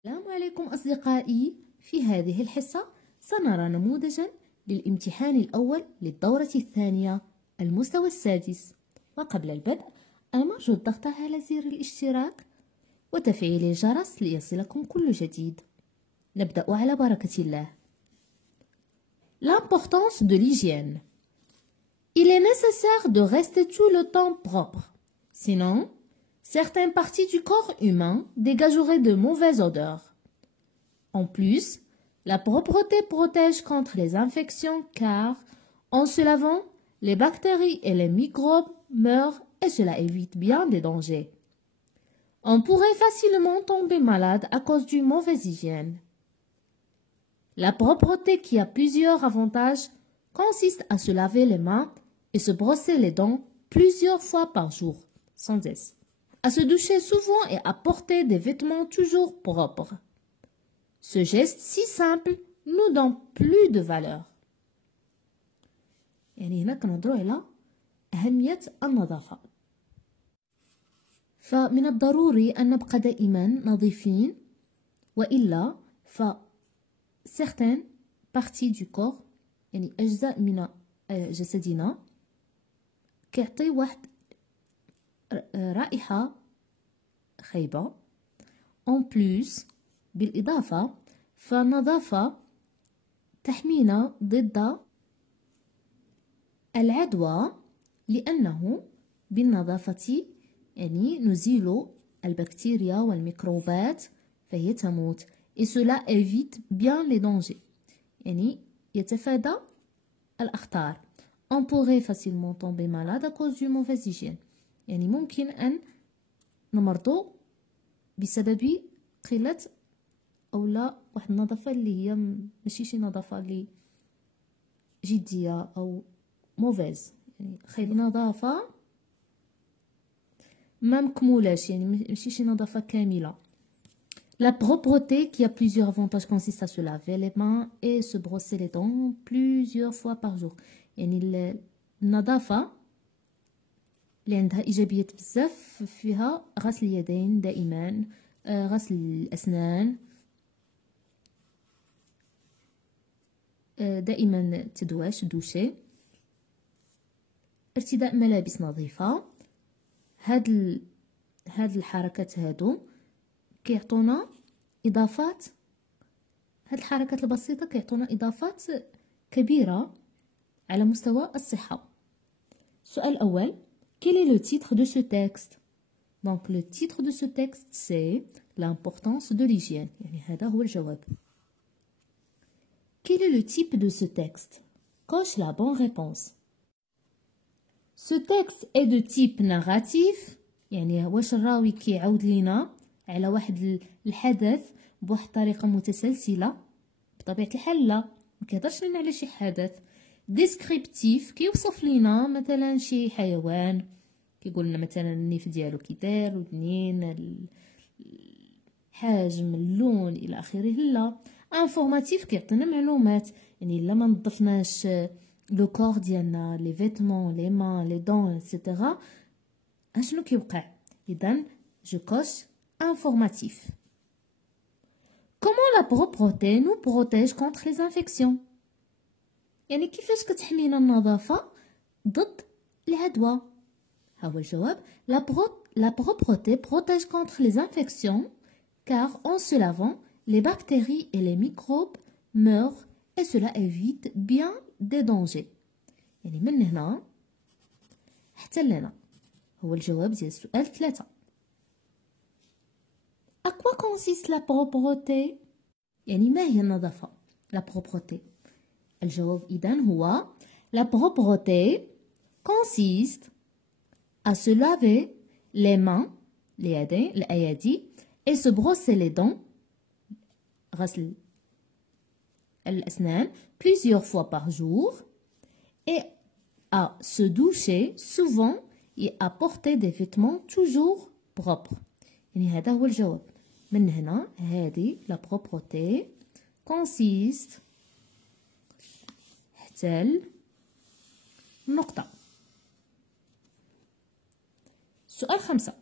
السلام عليكم أصدقائي. في هذه الحصة سنرى نموذجا للامتحان الأول للدورة الثانية المستوى السادس. وقبل البدء أرجو الضغط على زر الاشتراك وتفعيل الجرس ليصلكم كل جديد. نبدأ على بركة الله. L'importance de l'hygiène. Il est nécessaire de rester tout le temps propre. Sinon, certaines parties du corps humain dégageraient de mauvaises odeurs. En plus, la propreté protège contre les infections car, en se lavant, les bactéries et les microbes meurent et cela évite bien des dangers. On pourrait facilement tomber malade à cause d'une mauvaise hygiène. La propreté, qui a plusieurs avantages, consiste à se laver les mains et se brosser les dents plusieurs fois par jour, sans cesse, à se doucher souvent et à porter des vêtements toujours propres. Ce geste si simple nous donne plus de valeur. يعني هنا كنهضروا على أهمية النظافة. فمن الضروري أن نبقى دائما نظيفين، وإلا certaines parties du corps يعني أجزاء من جسدنا كيعطي واحد رائحة خايبة. en plus بالإضافة فالنظافة تحمينا ضد العدوى، لأنه بالنظافة يعني نزيل البكتيريا والميكروبات فهي تموت. et cela évite bien les dangers يعني يتفادى الأخطار. on pourrait facilement tomber malade à cause d'une mauvaise hygiène يعني ممكن أن نمرضوا بسبب قلة أو لا واحد النظافة اللي هي ماشي شي نظافة اللي جدية أو موفيز، يعني خير نظافة ما مكمولاش، يعني ماشي شي نظافة كاملة. La propreté, qui a plusieurs avantages, consiste à se laver les mains et se brosser les dents plusieurs fois par jour. يعني النظافة اللي عندها إيجابيات بزاف، فيها غسل اليدين دائما، غسل الأسنان دائما، تدواش دوشي، ارتداء ملابس نظيفة. هاد الحركات هادو كيعطونا إضافات، هاد الحركات البسيطة كيعطونا إضافات كبيرة على مستوى الصحة. السؤال الأول: Quel est le titre de ce texte? Donc le titre de ce texte c'est l'importance de l'hygiène. يعني هذا هو الجواب. Quel est le type de ce texte? Coche la bonne réponse. Ce texte est de type narratif. يعني واش الراوي كيعاود لينا على واحد الحدث بواحد الطريقة متسلسلة؟ بطبيعة الحال لا، مكيهضرش لينا على شي حدث. ديسكريبتيف، كيوصف لينا مثلا شي حيوان، كيقول لنا مثلا النيف ديالو كي داير، ودنين، الحجم، اللون الى اخره. لا، انفورماتيف كيعطينا معلومات، يعني الا ما نظفناش لو كور ديالنا، لي فيتمون، لي مان، لي دون ايتترا، اشنو كيوقع؟ اذا جو كوش انفورماتيف. Comment la propreté nous protège contre les infections؟ يعني كيفاش كتحمينا النظافة ضد العدوى؟ ها هو الجواب. La propreté protège contre les infections car en se lavant, les bactéries et les microbes meurent et cela évite bien des dangers. يعني من هنا حتى لهنا هو الجواب ديال السؤال 3. À quoi consiste la propreté؟ يعني ما هي النظافة؟ La propreté. الجواب إذن هو La propreté consiste à se laver les mains, الأيادي, et se brosser les dents, غسل الأسنان, plusieurs fois par jour, et à se doucher souvent et à porter des vêtements toujours propres. يعني هذا هو الجواب. من هنا هذه la propreté consiste حتى النقطة. سؤال 5: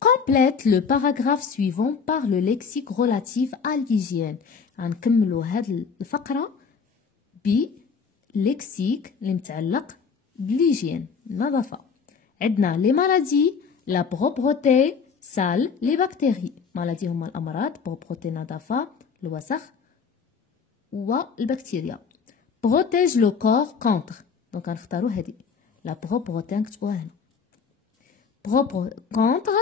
Complète le paragraphe suivant par le lexique relatif à l'hygiène. غنكملوا هاد الفقرة بلكسيك اللي متعلق بالhygiène النظافة. عندنا les maladies, la propreté, sale, les bactéries. maladies هما الأمراض, propreté نظافة, الوسخ والبكتيريا. protège le corps contre. دونك غنختاروا هذه. la propreté نكتبوها هنا. propre contre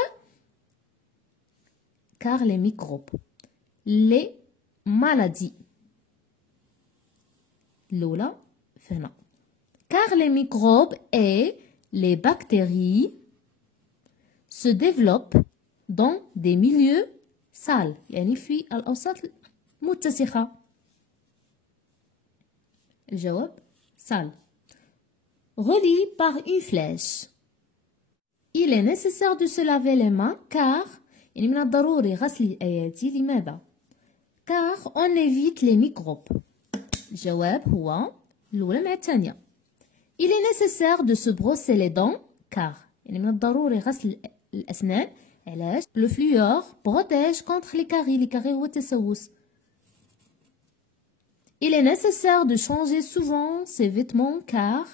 car les microbes. les maladies. الأولى فهنا. car les microbes et les bactéries se développent dans des milieux sales. يعني في الأوساط المتسخة. الجواب sale. Relie par une flèche. Il est nécessaire de se laver les mains car يعني من الضروري غسل الأيدي. لماذا؟ car on évite les microbes. الجواب هو الأولى مع الثانية. Il est nécessaire de se brosser les dents car يعني من الضروري غسل الأسنان. علاش؟ le fluor protège contre les caries. les caries هو التسوس. Il est nécessaire de changer souvent ses vêtements car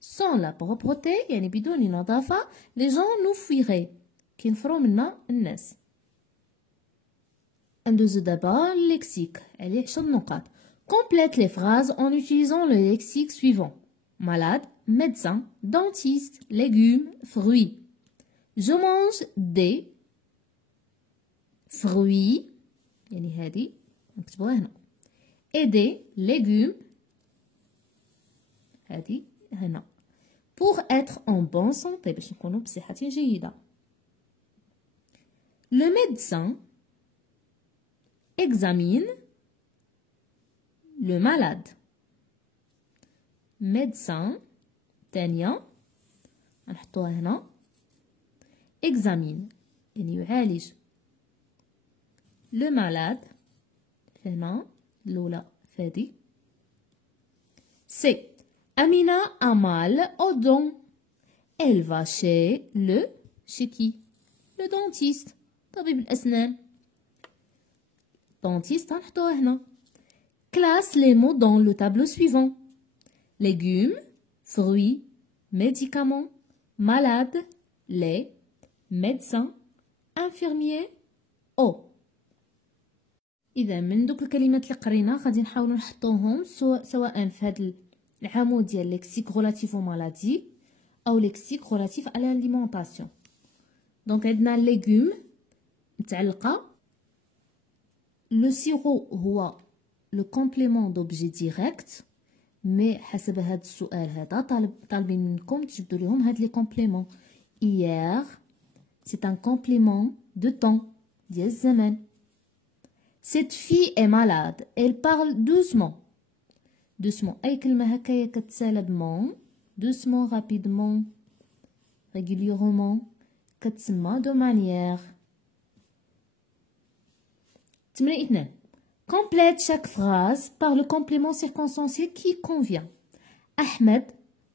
sans la propreté يعني بدون نظافة les gens nous fuiraient. كينفروا منا الناس. ندوزو دابا اللكسيك عليه 10 نقاط. Complète les phrases en utilisant le lexique suivant. malade, médecin, dentiste, légumes, fruits. Je mange des fruits يعني هذه نكتبوها هنا. et des légumes هذه هنا. pour être en bonne santé باش نكونوا بصحة جيدة. Le médecin examine le malade. médecin تانية نحطوها هنا. examine يعني يعالج. le malade هنا الأولى فادي. c'est Amina a mal aux dents. Elle va chez chez qui? Le dentiste. طبيب الأسنان. dentiste نحطوها هنا. classe les mots dans le tableau suivant. légumes, fruits, médicaments, malade, lait, médecin, infirmier, eau. إذا من دوك الكلمات اللي قرينا غادي نحاولوا نحطوهم سواء في هذا العمود ديال ليكسيك غولاتيف او مالادي او ليكسيك غولاتيف على الاليمونطاسيون. دونك عندنا ليغوم متعلقه. لو سيرو هو لو كومبليمون دوبجي ديريكت مي حسب هذا السؤال هذا طالبين منكم تجبدوا لهم هاد لي كومبليمون. hier c'est un complément de temps ديال الزمان. Cette fille est malade. Elle parle doucement. Doucement. أي كلمة هكايا كتسالى بمون. Doucement, rapidement, régulièrement. كتسمى de manière. تمرين 2. Complète chaque phrase par le complément circonstancié qui convient. أحمد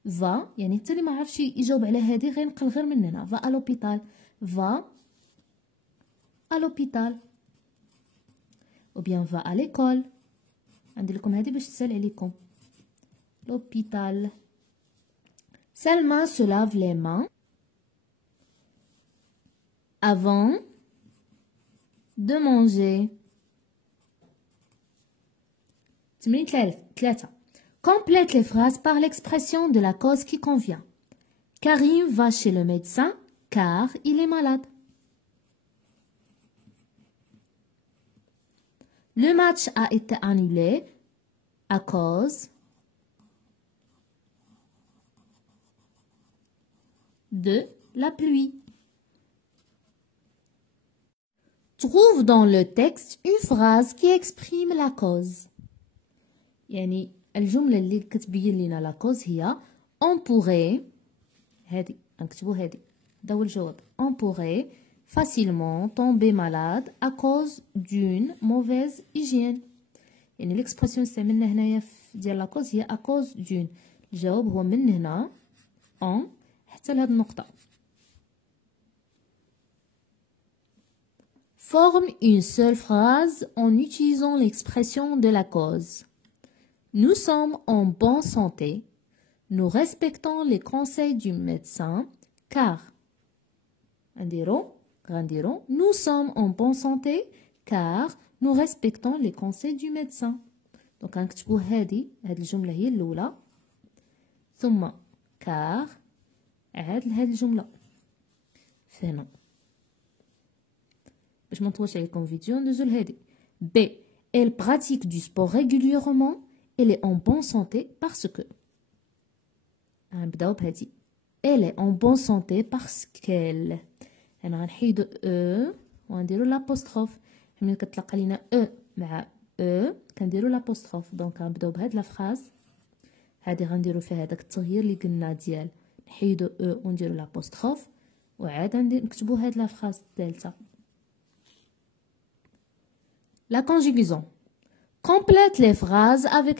va يعني حتى اللي ما عرفش يجاوب على هذه غينقل غير من هنا. va à l'hôpital. va à l'hôpital. ou bien va à l'école. عندي لكم هذه باش تسهل عليكم. l'hôpital. Selma se lave les mains avant de manger. تمرين 3. Complète les phrases par l'expression de la cause qui convient. Karim va chez le médecin car il est malade. Le match a été annulé à cause de la pluie. Trouve dans le texte une phrase qui exprime la cause. يعني الجملة اللي كتبين لنا لا كوز هي on pourrait هذه نكتبو هذه هذا هو الجواب. on pourrait facilement tomber malade à cause d'une mauvaise hygiène. يعني l'expression استعملنا هنايا ديال لا كوز هي à cause d'une. الجواب هو من هنا on حتى لهاد النقطة. Forme une seule phrase en utilisant l'expression de la cause. Nous sommes en bonne santé. Nous respectons les conseils du médecin car nous sommes en bonne santé car nous respectons les conseils du médecin. Donc غنكتبوا هذه الجملة هي الأولى ثم car عاد لهذه الجملة فهنا باش ما نطولش عليكم فيديو ندوزو لهذه. B. Elle pratique du sport régulièrement. Elle est en bonne santé parce que غنبداو بهذه. Elle est en bonne santé parce qu'elle. هنا غنحيدو او وغنديرو لابوستروف. ملي كتلقى لينا او مع او كنديرو لابوستروف. دونك غنبداو بهاد لا فراز هادي غنديرو فيها داك التغيير اللي قلنا ديال نحيدو او ونديرو لابوستروف وعاد نكتبو هاد لا فراز الثالثه. La conjugaison. Complète les phrases avec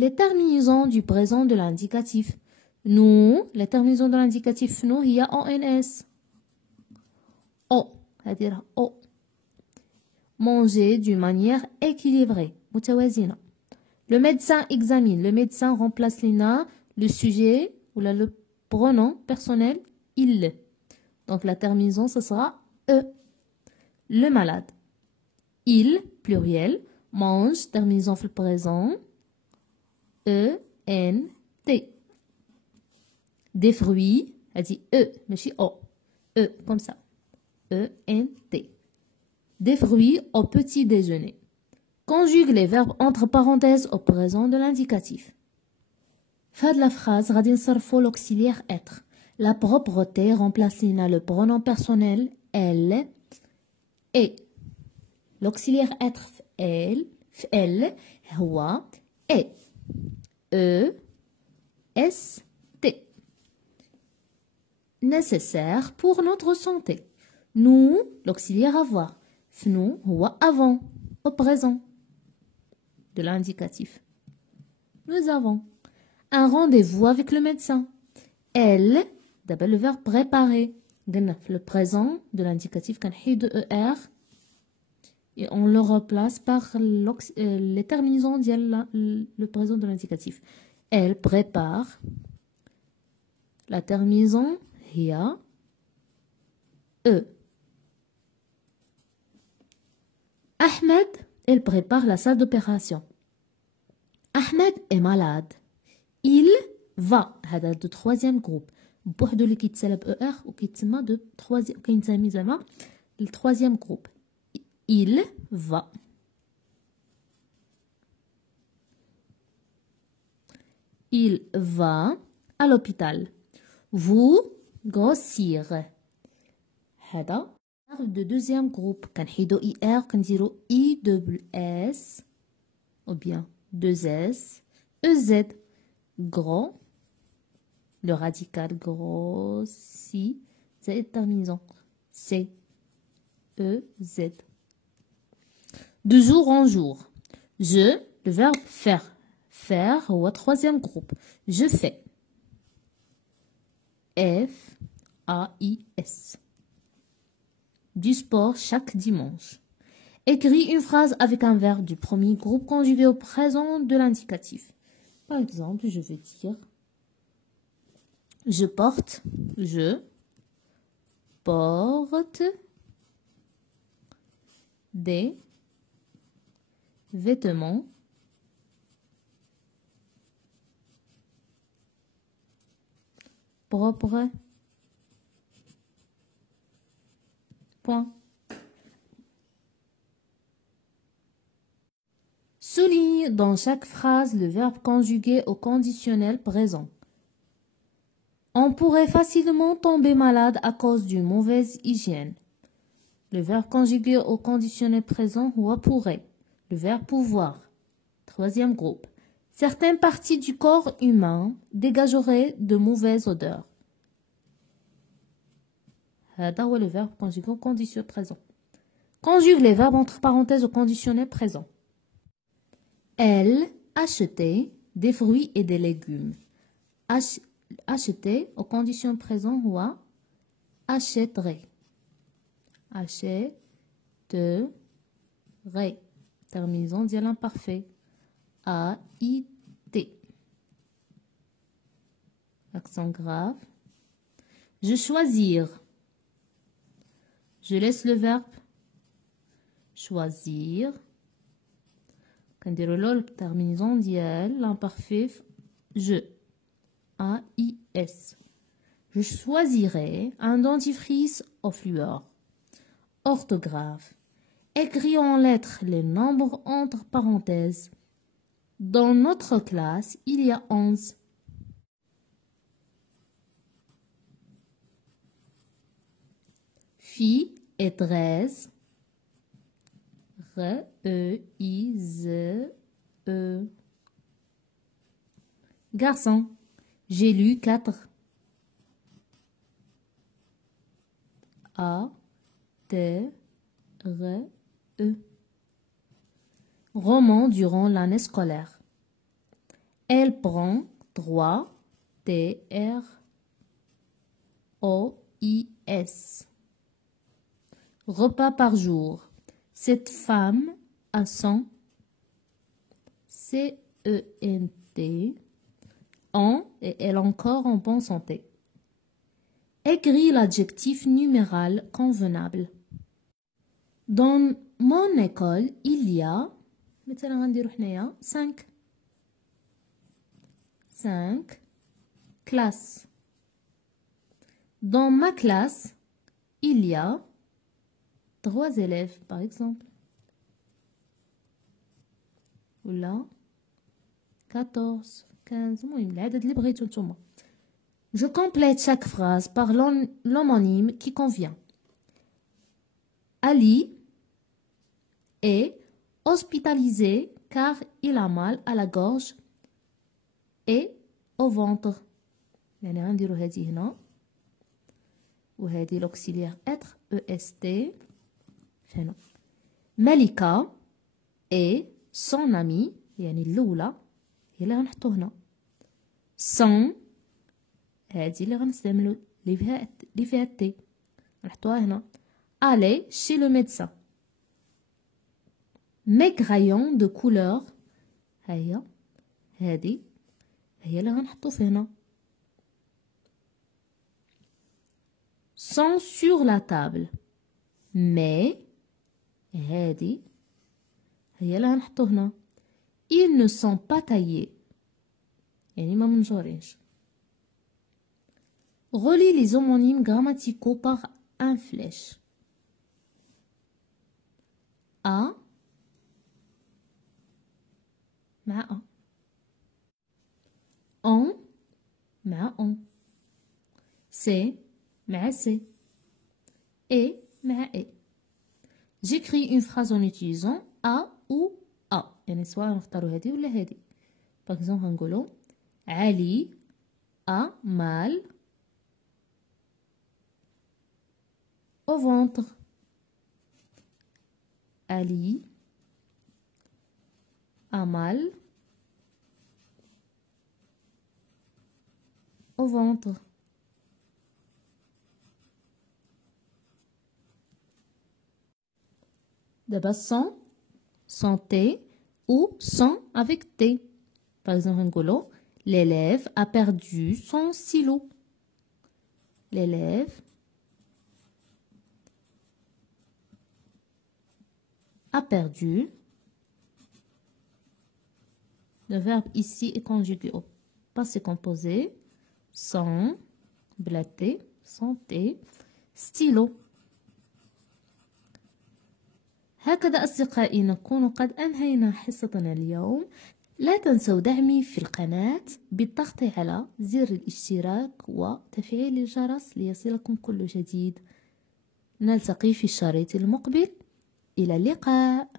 les terminaisons du présent de l'indicatif. Nous, les terminaisons de l'indicatif nous, il y a ONS. O, c'est-à-dire O. Manger d'une manière équilibrée. متوازنة. Le médecin examine. Le médecin remplace l'ina, le sujet ou le pronom personnel il. Donc la terminaison, ce sera E. Le malade. Il, pluriel, mange, terminaison في présent, E, N, T. Des fruits, elle dit E, mais c'est O. E, comme ça. E, N, T. Des fruits au petit déjeuner. Conjugue les verbes entre parenthèses au présent de l'indicatif. Fin de la phrase, غادي نصرفو l'auxiliaire être. La propreté remplace le pronom personnel elle et. L'auxiliaire être elle هو est. E, S, T. Nécessaire pour notre santé. Nous, l'auxiliaire avoir. Nous, هو avant, au présent de l'indicatif. Nous avons un rendez-vous avec le médecin. Elle, d'abord le verbe préparer. Le présent de l'indicatif كنحيدو ER et on le remplace par les terminaisons le présent de l'indicatif. Elle prépare. La terminaison هي E. Ahmed, elle prépare la salle d'opération. Ahmed est malade. Il va. هذا de troisième groupe. بوحدو اللي كيتسالى ب ER وكيتسمى de troisième كينسمي زعما le troisième groupe. Il va. Il va à l'hôpital. Vous grossir. هذا de deuxième groupe. كنحيدو IR كنديرو IWS ou bien 2S EZ. Gros. Le radical grossit. C'est terminaison. C. E, Z. De jour en jour. Je, le verbe faire. Faire au troisième groupe. Je fais. F, A, I, S. Du sport chaque dimanche. Écris une phrase avec un verbe du premier groupe conjugué au présent de l'indicatif. Par exemple, je vais dire je porte des vêtements propres. Point. Souligne dans chaque phrase le verbe conjugué au conditionnel présent. On pourrait facilement tomber malade à cause d'une mauvaise hygiène. Le verbe conjugué au conditionnel présent ou pourrait. Le verbe pouvoir. Troisième groupe. Certaines parties du corps humain dégageraient de mauvaises odeurs. هذا هو le verbe conjugué au conditionnel présent. Conjugue les verbes entre parenthèses au conditionnel présent. Elle achetait des fruits et des légumes. Acheter au conditionnel présent ou achèterait. Achèterait. te ré. Terminaison ديال l'imparfait. A, I, T. Accent grave. Je choisir. Je laisse le verbe choisir. كنديرو له terminaison ديال l'imparfait je. A, I, S. Je choisirai un dentifrice au fluor. Orthographe. Écris en lettres les nombres entre parenthèses. Dans notre classe, il y a 11. Fille est 13. R-E-I-Z-E. Garçon, j'ai lu 4. A-T-R-E. Roman durant l'année scolaire. Elle prend 3 T-R-O-I-S. Repas par jour. Cette femme a son C-E-N-T en et elle encore en bonne santé. Écris l'adjectif numéral convenable. Dans mon école, il y a 5 classes. Dans ma classe, il y a 3 élèves, par exemple. Ou là, 14, 15, العدد اللي بغيتو نتوما. Je complète chaque phrase par l'homonyme qui convient. Ali est hospitalisé car il a mal à la gorge et au ventre. يعني غنديرو هذه هنا وهذه l'auxiliaire être EST هنا. Malika et son ami يعني الأولى هي اللي غنحطو هنا. Son هذه اللي غنستعملو اللي فيها التي غنحطوها هنا. Aller chez le médecin. Mes crayons de couleur هي هذه هي اللي غنحطو في هنا. Sont sur la table. Mais هذه هي اللي غنحطو هنا. Ils ne sont pas taillés. يعني ما منجورينش. Relie les homonymes grammaticaux par un flèche. A مع A. On مع on. C مع C. Et مع E. J'écris une phrase en utilisant A ou A. يعني سواء نختاروا هذه ولا هذه. Par exemple هنقولوا علي a mal au ventre. Ali a mal au ventre. D'abord sans, sans T ou sans avec T. Par exemple, Ngolo, l'élève a perdu son stylo. L'élève a perdu. Le verbe ici est conjugué au passé composé. Sans, blaté, sans T, stylo. هكذا أصدقائي نكون قد أنهينا حصتنا اليوم. لا تنسوا دعمي في القناة بالضغط على زر الاشتراك وتفعيل الجرس ليصلكم كل جديد. نلتقي في الشريط المقبل. إلى اللقاء.